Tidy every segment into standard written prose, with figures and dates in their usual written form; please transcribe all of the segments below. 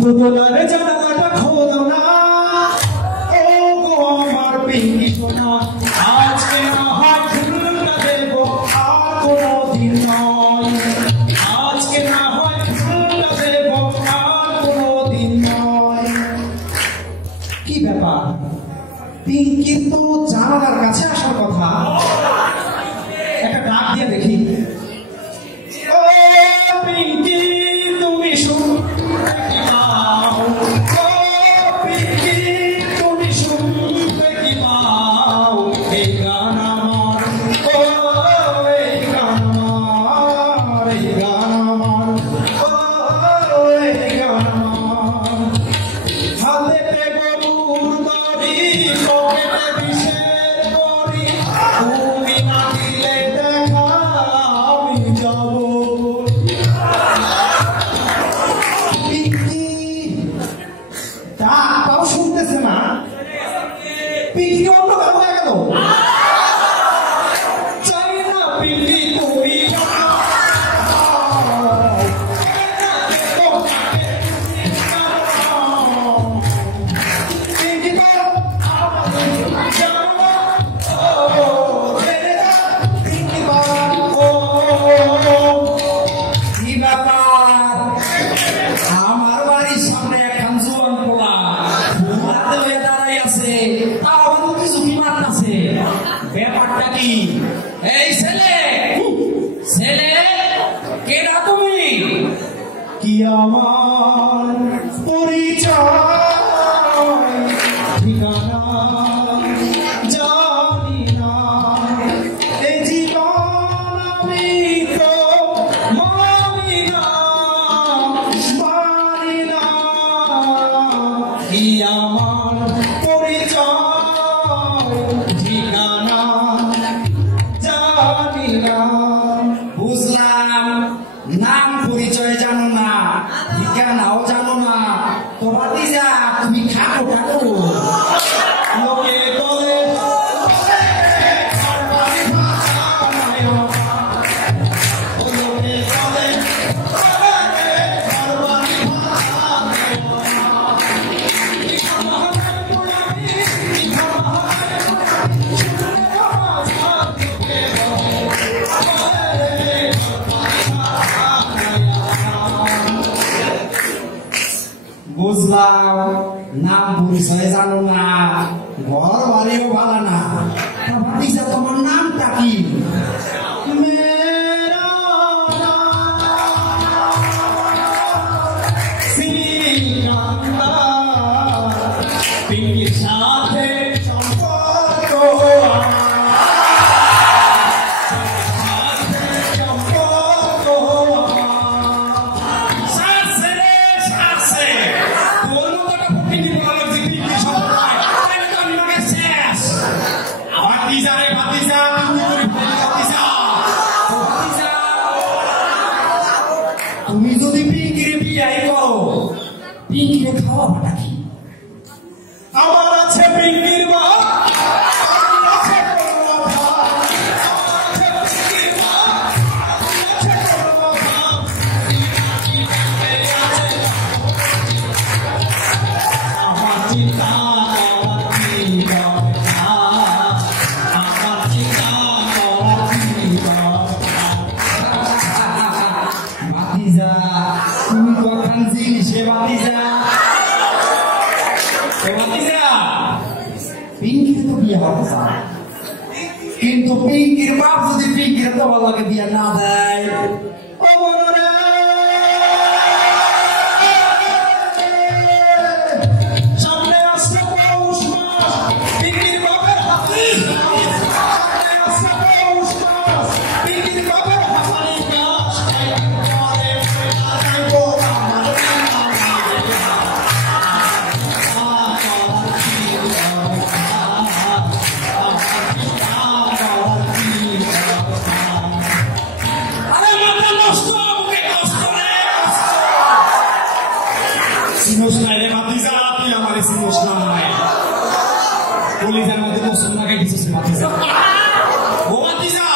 দোদলার জানালাটা খোলো না, ও গো আমার পিঙ্কি সোনা, আজকে না হয় ফুলটা দেব আর কোনোদিন নয়, আজকে না হয় ফুলটা দেব আর কোনোদিন নয়। কি ব্যাপার, পিঙ্কির তো জানালার কাছে আসার কথা, একটা ডাক দিয়ে দেখি। ও পিঙ্কি তুমি শুনতে কি পাও, ও পিঙ্কি তুমি শুনতে কি পাও, এই গান আমার, ও এই গান আমার, এই গান আমার, ও এই গান আমার। হাতেতে গরুর দড়ি, পকেটে বিষের বড়ি, তুমি না দিলে দেখা আমি যাব। পিঙ্কি ডাকটাও শুনতেছে না, পিঙ্কি অন্য কারো হয়ে গেল। চাই না পিঙ্কি তুমি আমার বাড়ির সামনে একখান জোয়ান পোলা ফুলাতে হয়ে দাঁড়াই আছে, তাও আমার কিছু কি মারতাছে, ব্যাপারটা কি? এই ছেলে, ছেলে কেডা তুমি? কি আমার পরিচয় ঠিকানা জানি না, এই জীবন আমি তো মানি না, মানি না। কি আমার পরিচয় ঠিকানা জানি না। বুঝলাম, নাম পরিচয় জানো না, ঠিকানাও জানো না, তো ভাতিজা তুমি ঠাকুর ঠাকুর লোকে বলে বুঝলাম, নাম পরিচয় জানো না, ঘর বাড়িও ভালো না, ভাতিজা তোমার নামটা কি? মেরা সিকান্দার, পিঙ্কির সাথে সম্পর্ক তুমি যদি পিঙ্কির বিয়াই করো, পিঙ্কিরে খাওয়াটা কি? আমার আছে পিঙ্কির মা, আমার চিন্তা তুমি কখন জিনিসে ভাতিজা, পিঙ্কির তো বিয়ে হবে, কিন্তু পিঙ্কির বাপ যদি পিঙ্কির তোমার লাগে বিয়ে না দেয়, সামনে আসছে পৌষ মাস, পিঙ্কির বাপের হাতি, সামনে আসছে পৌষ মাস, পিঙ্কির বাপের হাসানি গাছ চিনোস নাই রে ভাতিজা, তুই আমারে চিনোস নাই, কলিজার মধ্যে মসুর লাগাই দিছিস ভাতিজা। ও ভাতিজা,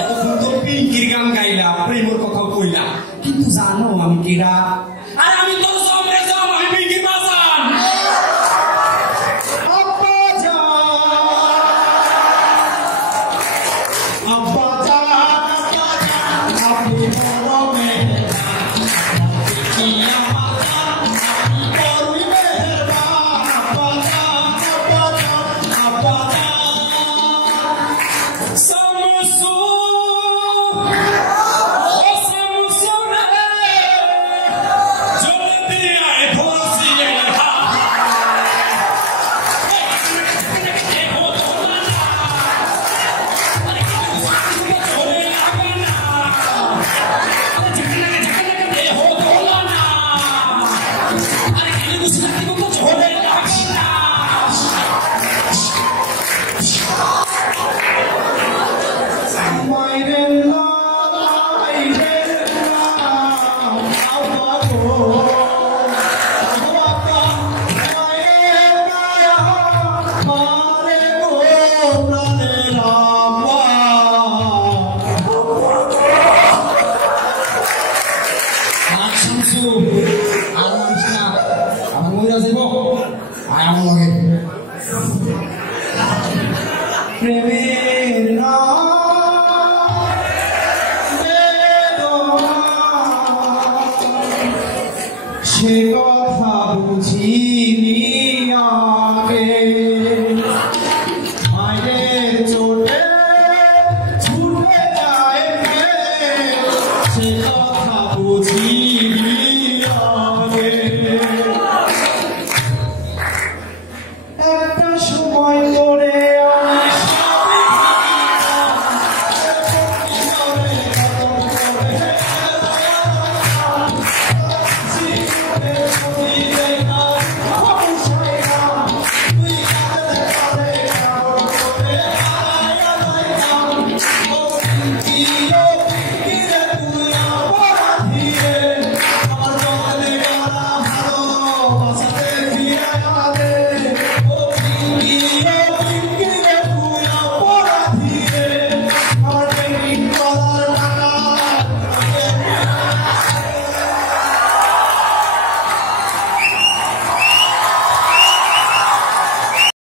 এতক্ষণ তো পিঙ্কির গান গাইলা, প্রেমের কথাও কইলা, কিন্তু জানো আমি কেডা? আর আমি তো জমরে জম রে